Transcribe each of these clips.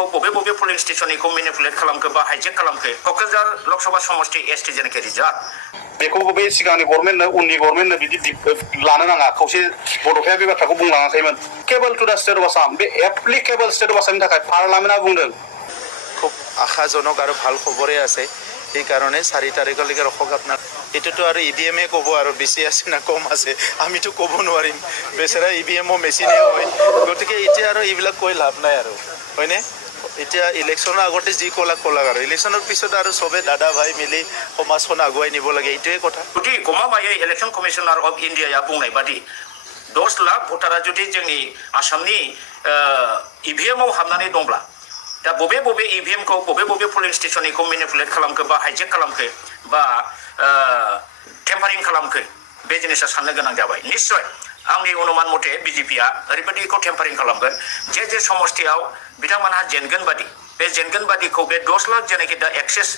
को बबे बबे पोलिं स्टेशननिखौ मेनिपुलेट खालामखो बा हाइजेक खालामखो क'क्राझार लकसभा समष्टि एसटि जेनाखि रिजार्भ बेखौबो बे सिगांनि गभर्नमेन्टनो उननि गभर्नमेन्टनो बिदि लानो नाङा खौसे बड'फाया बे बाथ्राखौ बुंलाङाखैमोन केबल टु दा स्टेट अफ आसाम बे एप्लिकेबल स्टेट अफ आसामनि थाखाय पार्लामेन्टआ बुंदों খুব আশাজনক আৰু ভাল খবৰে আছে সেইকাৰণে 4 তাৰিখলৈকে ৰখক আপোনাৰ এটোতো আৰু ইভিএমে ক'ব আৰু বেছি আছে না কম আছে আমিতো ক'ব নোৱাৰিম বেচেৰা ইভিএমও মেচিনে হয় গতিকে এতিয়া আৰু এইবিলাক কৈ লাভ নাই আৰু হয়নে এতিয়া ইলেকশ্যনৰ আগতে যি ক'লাক আৰু ইলেকশ্যনৰ পিছত আৰু চবে দাদা ভাই মিলি সমাজখন আগুৱাই নিব লাগে এইটোৱে কথা जुदि गमामायै इलेक्शन कमिशनार अफ इन्डियाया बुंनाय बादि 10 लाख भटारा जुदि जोंनि आसामनि इभिएमआव हाबनानै दंब्ला दा बबे बबे इभिएमखौ बबे बबे पोलिं स्टेशननिखौ मेनिपुलेट खालामखो बा हाइजेक खालामखो बा टेम्पारिं खालामखो बे जिनिसा साननो गोनां जाबाय निश्चय आंनि अनुमान मथे बिजेपिया ओरैबायदिखौ टेम्पारिं खालामगोन जे समष्टियाव बिथांमोनहा जेनगोन बादि बे जेनगोन बादिखौ बे 10 लाख जेनाखि दा एक्सेस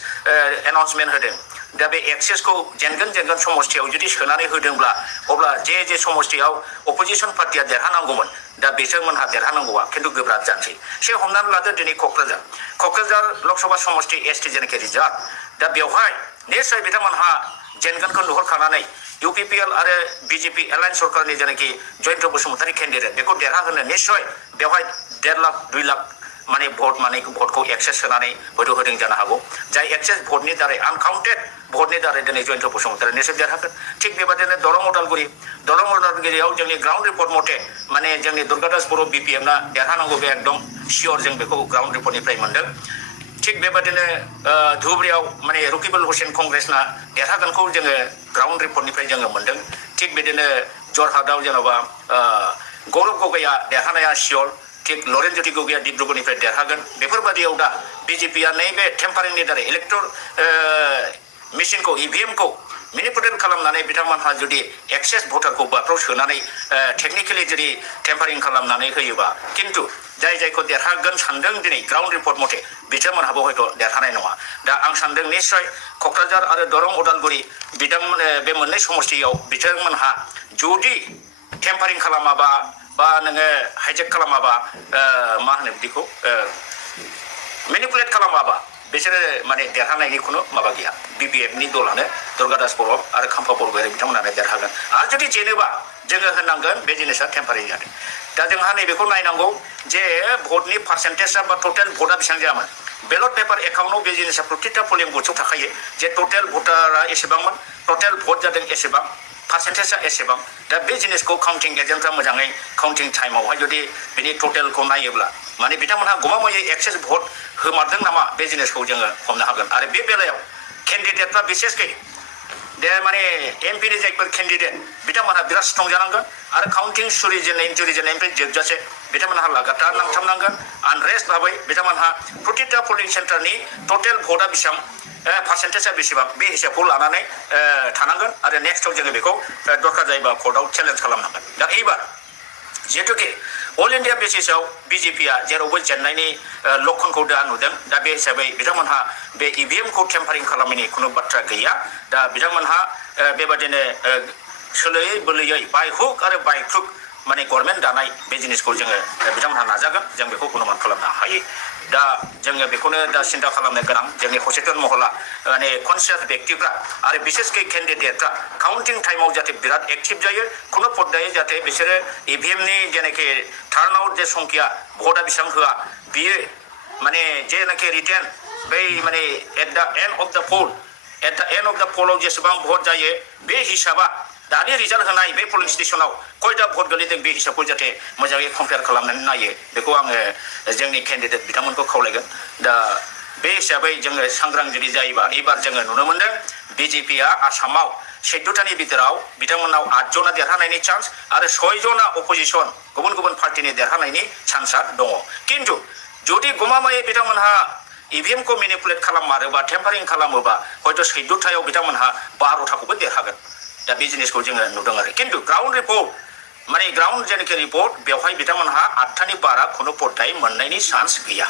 एनाउन्समेन्ट होदों दा बे एक्सेसखौ जेनगोन समष्टियाव जुदि सोनानै होदोंब्ला अब्ला जे समष्टियाव अपोजिशन पार्टिया देरहानांगौमोन दा बिसोरमोनहा देरहानांगौआ खिन्थु गोब्राब जानोसै से हमनानै लादो दिनै क'क्राझार लकसभा समष्टि एसटि जेनाखि रिजार्भ दा बेवहाय निश्चय बिथांमोनहा जेनगोनखौ नुहुरखानानै इउपिपिएल आरो बिजेपि एलायन्स सरकारनि जेनाखि जयन्त बसुमतारी केन्डिडेट बेखौ देरहाहोनो निश्चय बेवहाय 1.5 लाख 2 लाख माने भोटखौ एक्सेस होनानै हयथ' होदों जानो हागौ जाय एक्सेस भोटनि दारै आनकाउन्टेड भोटनि दारै दिनै जयन्त बसुमतारी निश्चय देरहागोन थिग बेबादिनो दरं उदालगुरियाव जोंनि ग्राउन्ड रिपर्ट मथे माने जोंनि दुर्गादास बर' बिपिएमना देरहानांगौ बे एकदम सियर जों बेखौ ग्राउन्ड रिपर्टनिफ्राय मोनदों थिग बेबादिनो धुबुरियाव माने रकिबुल हुसैन कंग्रेसना देरहागोनखौ जोङो ग्राउन्ड रिपर्टनिफ्राय जोङो मोनदों थिग बिदिनो जरहाटआव जेन'बा गौरब गगैया देरहानाया सियर थिग लरेन ज्योति गगैया डिब्रुगड़निफ्राय देरहागोन बेफोरबादियाव दा बिजेपिया नैबे टेम्पारिंनि दारै इलेक्टर मेसिनखौ इभिएमखौ मेनिपुलेट खालामनानै बिथांमोनहा जुदि एक्सेस भटारखौ बाथौ सोनानै टेकनिकेलि जुदि टेम्पारिं खालामनानै होयोबा खिन्थु जायखौ देरहागोन सानदों दिनै ग्राउन्ड रिपर्ट मथे बिथांमोनहाबो हयथ' देरहानाय नङा दा आं सानदों निश्चय क'क्राझार आरो दरं उदालगुरि बिथांमोन बे मोननै समष्टियाव बिथांमोनहा जुदि टेम्पारिं खालामाबा बा नोङो हाइजेक खालामाबा मा होनो बिदिखौ मेनिपुलेट खालामाबा बिसोरो माने देरहानायनि खुनु माबा गैया बिपिएफनि दलानो दुर्गादास बर' आरो खाम्फा बरगयारि बिथांमोनानो देरहागोन आरो जुदि जेनेबा जोङो होननांगोन बे जिनिसा टेम्पारिं जादों दा जोंहा नैबेखौ नायनांगौ जे भटनि पार्सेन्टेजआ बा टटेल भटआ बेसेबां जायामोन बेलट पेपार एकाउन्टआव बे जिनिसा प्रतिथा पोलिं बुथआव थाखायो जे टटेल भटारा एसेबांमोन टटेल भट जादों एसेबां पार्सेन्टेजआ एसेबां दा बे जिनिसखौ काउन्टिं एजेन्टफ्रा मोजाङै काउन्टिं टाइमावहाय जुदि बिनि टटेलखौ नायोब्ला माने बिथांमोनहा गमामायै एक्सेस भट होमारदों नामा बे जिनिसखौ जोङो हमनो हागोन आरो बे बेलायाव केन्डिडेटफ्रा बिसेसकै दे माने एमपिनि जायफोर केन्डिडेट बिथांमोनहा बिराद स्ट्रं जानांगोन आरो काउन्टिं जुरिजेननायनिफ्राय जोबजासे बिथांमोनहा लागातार नांथाबनांगोन आनरेस्ट भाबै बिथांमोनहा प्रतिथा पोलिं सेन्टारनि टटेल भटआ बेसेबां पार्सेन्टेजआ बेसेबां बे हिसाबखौ लानानै थानांगोन आरो नेक्स्टआव जोङो बेखौ दरकार जायोबा कर्टआव चेलेन्ज खालामनांगोन दा एबार जिहेतुके अल इन्डिया बेसिसाव बिजेपिया जेरावबो जेननायनि लक्षणखौ दा नुदों दा बे हिसाबै बिथांमोनहा बे इभिएमखौ टेम्पारिं खालामनायनि खुनु बाथ्रा गैया दा बिथांमोनहा बेबादिनो सोलोयै बोलोयै बायहुक आरो बायख्रुक माने गभर्नमेन्ट दानाय बे जिनिसखौ जोङो बिथांमोनहा नाजागोन जों बेखौ अनुमान खालामनो हायो दा जोङो बेखौनो दा सिन्था खालामनो गोनां जोंनि सचेतन महला माने कनसियास व्यक्तिफ्रा आरो बिसेसकै केन्डिडेटफ्रा काउन्टिं टाइमाव जाहाथे बिराद एक्टिभ जायो खुनु पद्दायै जाहाथे बिसोरो इभिएमनि जेनाखि टार्न आउट जे संख्या भटआ बेसेबां होआ बियो माने जेनाखि रिटेन बै माने एट द एन्ड अफ द पोलाव जेसेबां भट जायो बे हिसाबा दानि रिजाल्ट होनाय बे पोलिं स्टेशनाव खयथा भट गोलैदों बे हिसाबखौ जाहाथे मोजाङै कम्पेयार खालामनानै नायो बेखौ आङो जोंनि केन्डिडेट बिथांमोनखौ खावलायगोन दा बे हिसाबै जोङो सांग्रां जुदि जायोबा एबार जोङो नुनो मोनदों बिजेपिया आसामाव 14थानि बिथोराव बिथांमोनाव 8 जना देरहानायनि चान्स आरो 6 जना अपोजिशन गुबुन पार्टिनि देरहानायनि चान्सआ दङ खिन्थु जुदि गमामायै बिथांमोनहा इभिएमखौ मेनिपुलेट खालाममारोबा टेम्पारिं खालामोबा हयथ' 14थायाव बिथांमोनहा 12थाखौबो देरहागोन दा बे जिनिसखौ जोङो नुदों आरो खिन्थु ग्राउन्ड रिपर्ट माने ग्राउन्ड जेनाखि रिपर्ट बेवहाय बिथांमोनहा 8थानि बारा खुनु पट्टायै मोननायनि चान्स गैया